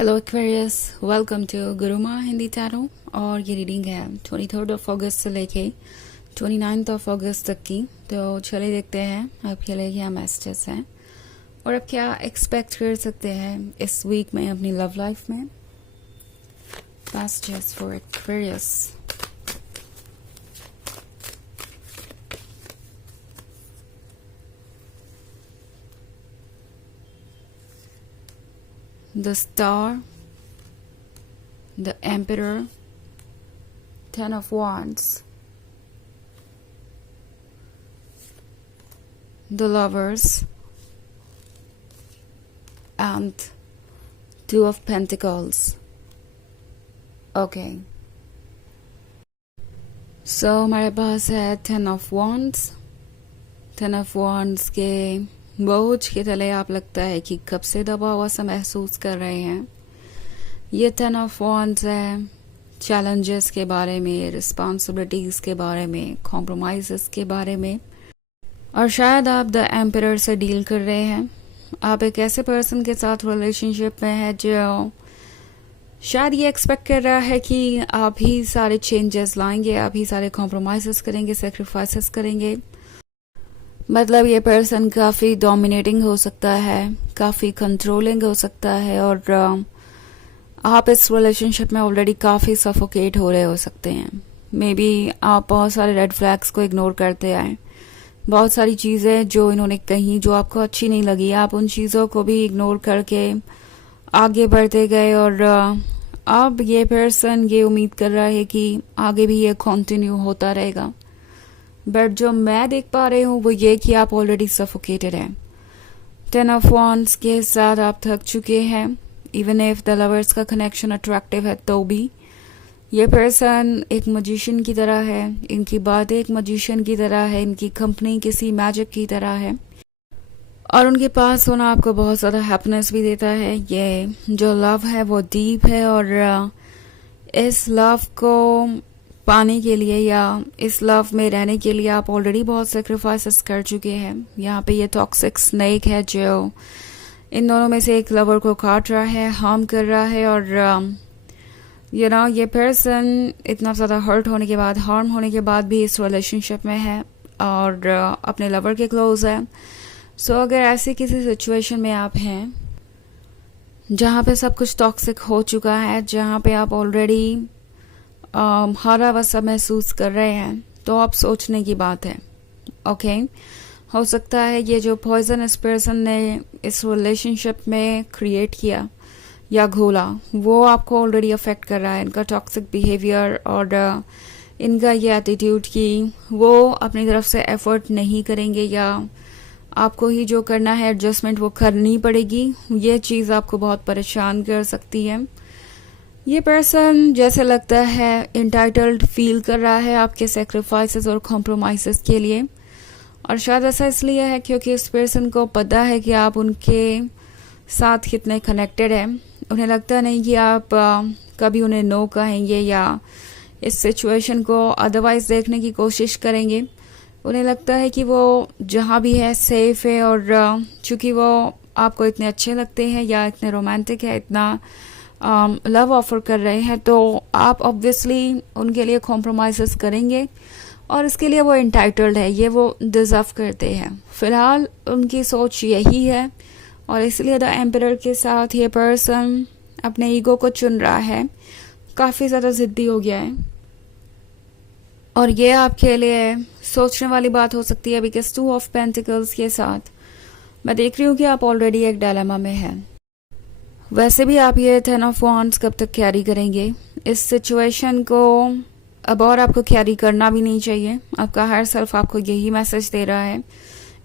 Hello Aquarius, welcome to Gurumaa Hindi tarot. और ये reading है 23 अगस्त से लेके 29 अगस्त तक की। तो चलिए देखते हैं आपके लिए क्या मैसेजेस हैं और आप क्या एक्सपेक्ट कर सकते हैं इस वीक में अपनी लव लाइफ में। Messages for Aquarius. The Star, the Emperor, Ten of Wands, the Lovers, and Two of Pentacles. Okay. So हमारे पास है Ten of Wands. Ten of Wands के बोझ के तले आप लगता है कि कब से दबा हुआ सा महसूस कर रहे हैं। ये Ten of Wands है चैलेंजेस के बारे में, रिस्पॉन्सिबिलिटीज के बारे में, कॉम्प्रोमाइजेस के बारे में। और शायद आप द एम्परर से डील कर रहे हैं। आप एक ऐसे पर्सन के साथ रिलेशनशिप में है जो शायद ये एक्सपेक्ट कर रहा है कि आप ही सारे चेंजेस लाएंगे, आप ही सारे कॉम्प्रोमाइजेस करेंगे, सेक्रीफाइसेस करेंगे। मतलब ये पर्सन काफ़ी डोमिनेटिंग हो सकता है, काफ़ी कंट्रोलिंग हो सकता है और आप इस रिलेशनशिप में ऑलरेडी काफ़ी सफोकेट हो रहे हो सकते हैं। मे बी आप बहुत सारे रेड फ्लैग्स को इग्नोर करते आए, बहुत सारी चीज़ें जो इन्होंने कही जो आपको अच्छी नहीं लगी, आप उन चीज़ों को भी इग्नोर करके आगे बढ़ते गए। और अब ये पर्सन ये उम्मीद कर रहा है कि आगे भी ये कंटिन्यू होता रहेगा। बट जो मैं देख पा रही हूँ वो ये कि आप ऑलरेडी सफोकेटेड हैं। टेन ऑफ वॉन्ड्स के साथ आप थक चुके हैं। इवन इफ द लवर्स का कनेक्शन अट्रैक्टिव है तो भी ये पर्सन एक मजिशियन की तरह है, इनकी बातें एक मजिशियन की तरह है, इनकी कंपनी किसी मैजिक की तरह है और उनके पास होना आपको बहुत ज़्यादा हैप्पीनेस भी देता है। ये जो लव है वो डीप है और इस लव को पाने के लिए या इस लव में रहने के लिए आप ऑलरेडी बहुत सेक्रीफाइसेस कर चुके हैं। यहाँ पे ये टॉक्सिक स्नेक है जो इन दोनों में से एक लवर को काट रहा है, हार्म कर रहा है और ये पर्सन इतना ज़्यादा हर्ट होने के बाद, हार्म होने के बाद भी इस रिलेशनशिप में है और अपने लवर के क्लोज है। सो अगर ऐसी किसी सिचुएशन में आप हैं जहाँ पे सब कुछ टॉक्सिक हो चुका है, जहाँ पे आप ऑलरेडी हारा वसा महसूस कर रहे हैं, तो आप सोचने की बात है। ओके हो सकता है ये जो पॉइजन इस पर्सन ने इस रिलेशनशिप में क्रिएट किया या घोला वो आपको ऑलरेडी अफेक्ट कर रहा है। इनका टॉक्सिक बिहेवियर और इनका ये एटीट्यूड कि वो अपनी तरफ से एफर्ट नहीं करेंगे या आपको ही जो करना है एडजस्टमेंट वो करनी पड़ेगी। ये चीज़ आपको बहुत परेशान कर सकती है। ये पर्सन जैसे लगता है इंटाइटल्ड फील कर रहा है आपके सेक्रीफाइसेस और कॉम्प्रोमाइजेस के लिए। और शायद ऐसा इसलिए है क्योंकि इस पर्सन को पता है कि आप उनके साथ कितने कनेक्टेड हैं। उन्हें लगता नहीं कि आप कभी उन्हें नो कहेंगे या इस सिचुएशन को अदरवाइज देखने की कोशिश करेंगे। उन्हें लगता है कि वो जहाँ भी है सेफ है और चूँकि वो आपको इतने अच्छे लगते हैं या इतने रोमांटिक है, इतना लव ऑफर कर रहे हैं, तो आप ऑब्वियसली उनके लिए कॉम्प्रोमाइजेस करेंगे और इसके लिए वो इंटाइटल्ड है, ये वो डिजर्व करते हैं। फिलहाल उनकी सोच यही है और इसलिए द एम्परर के साथ ये पर्सन अपने ईगो को चुन रहा है, काफ़ी ज़्यादा ज़िद्दी हो गया है और ये आपके लिए सोचने वाली बात हो सकती है। बिकॉज टू ऑफ पेंटिकल्स के साथ मैं देख रही हूँ कि आप ऑलरेडी एक डायलेमा में हैं। वैसे भी आप ये 10 ऑफ वॉन्ड्स कब तक कैरी करेंगे इस सिचुएशन को? अब और आपको कैरी करना भी नहीं चाहिए। आपका हायर सेल्फ आपको यही मैसेज दे रहा है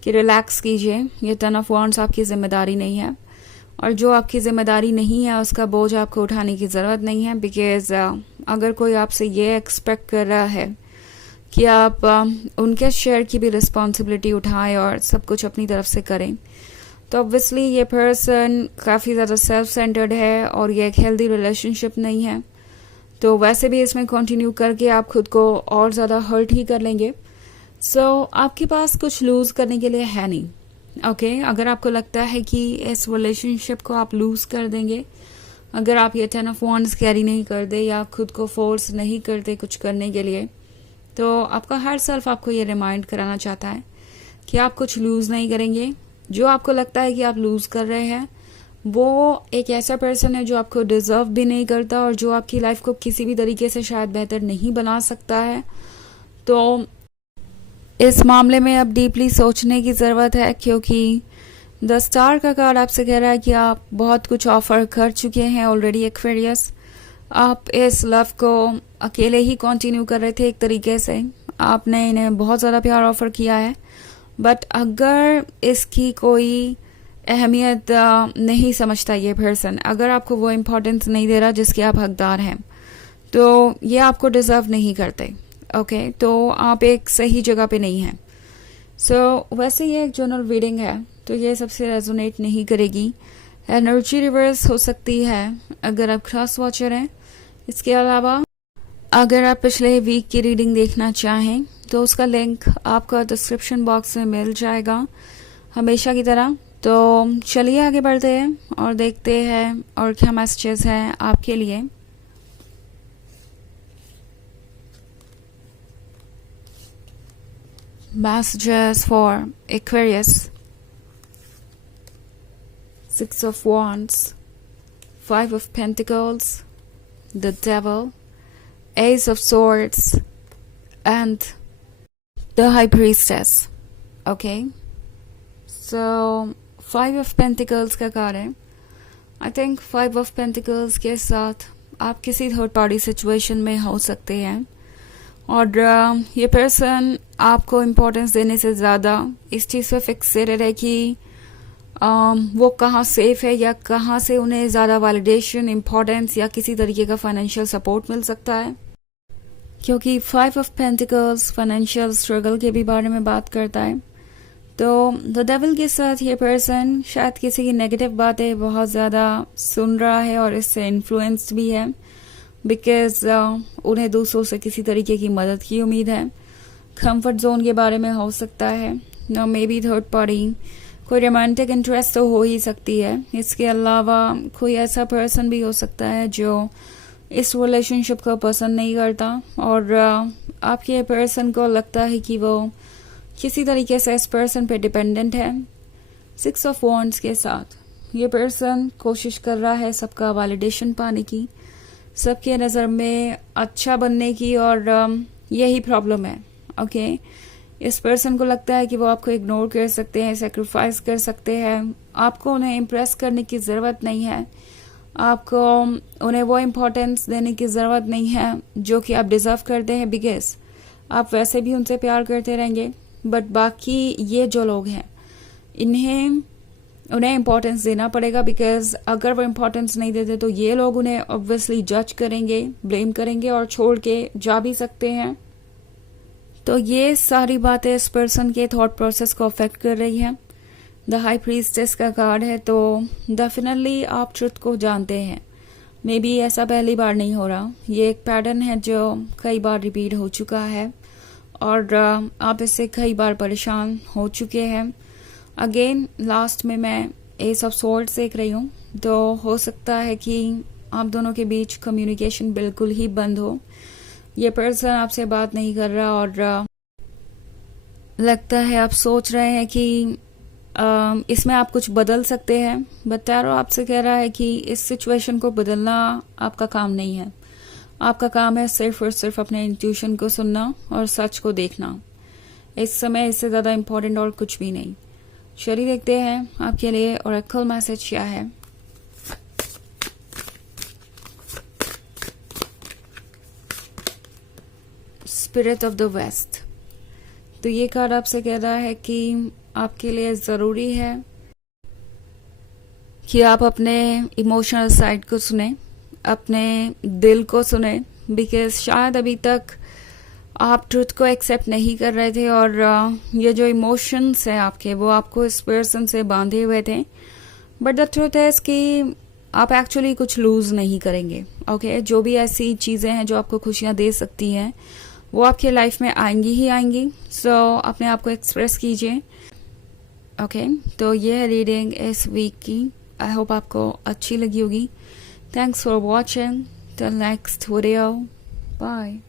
कि रिलैक्स कीजिए। ये 10 ऑफ वॉन्ड्स आपकी जिम्मेदारी नहीं है और जो आपकी जिम्मेदारी नहीं है उसका बोझ आपको उठाने की ज़रूरत नहीं है। बिकॉज अगर कोई आपसे ये एक्सपेक्ट कर रहा है कि आप उनके शेयर की भी रिस्पॉन्सिबिलिटी उठाएं और सब कुछ अपनी तरफ से करें, तो ऑब्वियसली ये पर्सन काफ़ी ज़्यादा सेल्फ सेंटर्ड है और ये एक हेल्दी रिलेशनशिप नहीं है। तो वैसे भी इसमें कंटिन्यू करके आप खुद को और ज़्यादा हर्ट ही कर लेंगे। सो आपके पास कुछ लूज़ करने के लिए है नहीं। ओके अगर आपको लगता है कि इस रिलेशनशिप को आप लूज़ कर देंगे, अगर आप ये 10 ऑफ वॉन्ड्स कैरी नहीं करते या खुद को फोर्स नहीं करते कुछ करने के लिए, तो आपका हर सेल्फ आपको ये रिमाइंड कराना चाहता है कि आप कुछ लूज नहीं करेंगे। जो आपको लगता है कि आप लूज कर रहे हैं, वो एक ऐसा पर्सन है जो आपको डिजर्व भी नहीं करता और जो आपकी लाइफ को किसी भी तरीके से शायद बेहतर नहीं बना सकता है। तो इस मामले में अब डीपली सोचने की ज़रूरत है, क्योंकि द स्टार का कार्ड आपसे कह रहा है कि आप बहुत कुछ ऑफर कर चुके हैं ऑलरेडी एक्वेरियस। आप इस लव को अकेले ही कंटिन्यू कर रहे थे एक तरीके से, आपने इन्हें बहुत ज़्यादा प्यार ऑफर किया है, बट अगर इसकी कोई अहमियत नहीं समझता ये पर्सन, अगर आपको वो इम्पोर्टेंस नहीं दे रहा जिसके आप हकदार हैं, तो ये आपको डिजर्व नहीं करते। ओके, तो आप एक सही जगह पे नहीं हैं। सो वैसे ये एक जनरल रीडिंग है, तो ये सबसे रेजोनेट नहीं करेगी। एनर्जी रिवर्स हो सकती है अगर आप क्रॉस वॉचर हैं। इसके अलावा अगर आप पिछले वीक की रीडिंग देखना चाहें तो उसका लिंक आपका डिस्क्रिप्शन बॉक्स में मिल जाएगा हमेशा की तरह। तो चलिए आगे बढ़ते हैं और देखते हैं और क्या मैसेजेस हैं आपके लिए। Messages for Aquarius. 6 of Wands, 5 of Pentacles, the Devil, Ace of Swords, and the High Priestess. Okay, so 5 of Pentacles का कार्ड है। I think 5 of Pentacles के साथ आप किसी थर्ड पार्टी सिचुएशन में हो सकते हैं और ये पर्सन आपको इम्पोर्टेंस देने से ज़्यादा इस चीज़ पे फिक्सेटेड है कि वो कहाँ सेफ है या कहाँ से उन्हें ज़्यादा वैलिडेशन, इम्पोर्टेंस या किसी तरीके का फाइनेंशियल सपोर्ट मिल सकता है, क्योंकि 5 ऑफ पेंटिकल्स फाइनेंशियल स्ट्रगल के भी बारे में बात करता है। तो द डेविल के साथ ये पर्सन शायद किसी की नेगेटिव बातें बहुत ज़्यादा सुन रहा है और इससे इन्फ्लुएंस्ड भी है, बिकॉज उन्हें दूसरों से किसी तरीके की मदद की उम्मीद है। कंफर्ट जोन के बारे में हो सकता है, no maybe third party, कोई रोमांटिक इंटरेस्ट तो हो ही सकती है। इसके अलावा कोई ऐसा पर्सन भी हो सकता है जो इस रिलेशनशिप को पसंद नहीं करता और आपके पर्सन को लगता है कि वो किसी तरीके से इस पर्सन पे डिपेंडेंट है। 6 ऑफ वॉन्ड्स के साथ ये पर्सन कोशिश कर रहा है सबका वैलिडेशन पाने की, सबके नज़र में अच्छा बनने की, और यही प्रॉब्लम है। ओके, इस पर्सन को लगता है कि वो आपको इग्नोर कर सकते हैं, सेक्रीफाइस कर सकते हैं, आपको उन्हें इम्प्रेस करने की ज़रूरत नहीं है, आपको उन्हें वो इम्पोर्टेंस देने की ज़रूरत नहीं है जो कि आप डिज़र्व करते हैं, बिकॉज आप वैसे भी उनसे प्यार करते रहेंगे। बट बाकी ये जो लोग हैं उन्हें इम्पोर्टेंस देना पड़ेगा, बिकॉज अगर वो इम्पोर्टेंस नहीं देते तो ये लोग उन्हें ऑब्वियसली जज करेंगे, ब्लेम करेंगे और छोड़ के जा भी सकते हैं। तो ये सारी बातें इस पर्सन के थॉट प्रोसेस को अफेक्ट कर रही हैं। द हाई प्रीस्टेस का कार्ड है, तो डेफिनेटली आप ट्रुथ को जानते हैं। मे बी ऐसा पहली बार नहीं हो रहा, ये एक पैटर्न है जो कई बार रिपीट हो चुका है और आप इससे कई बार परेशान हो चुके हैं। अगेन लास्ट में मैं एस ऑफ स्वॉर्ड्स देख रही हूँ, तो हो सकता है कि आप दोनों के बीच कम्युनिकेशन बिल्कुल ही बंद हो। ये पर्सन आपसे बात नहीं कर रहा और लगता है आप सोच रहे हैं कि इसमें आप कुछ बदल सकते हैं, बट टैरो आपसे कह रहा है कि इस सिचुएशन को बदलना आपका काम नहीं है। आपका काम है सिर्फ और सिर्फ अपने इंट्यूशन को सुनना और सच को देखना। इस समय इससे ज़्यादा इम्पोर्टेंट और कुछ भी नहीं। चलिए देखते हैं आपके लिए ओरेकल मैसेज क्या है। Spirit of the west. तो ये कार्ड आपसे कह रहा है कि आपके लिए ज़रूरी है कि आप अपने इमोशनल साइड को सुने, अपने दिल को सुने, बिकॉज शायद अभी तक आप ट्रुथ को एक्सेप्ट नहीं कर रहे थे और ये जो इमोशंस हैं आपके वो आपको इस पर्सन से बांधे हुए थे। बट द ट्रुथ है कि आप एक्चुअली कुछ लूज नहीं करेंगे। ओके, जो भी ऐसी चीज़ें हैं जो आपको खुशियाँ दे सकती हैं वो आपके लाइफ में आएंगी ही आएंगी। सो अपने आप को एक्सप्रेस कीजिए। ओके, तो ये है रीडिंग इस वीक की। आई होप आपको अच्छी लगी होगी। Thanks for watching. Till next video. Bye.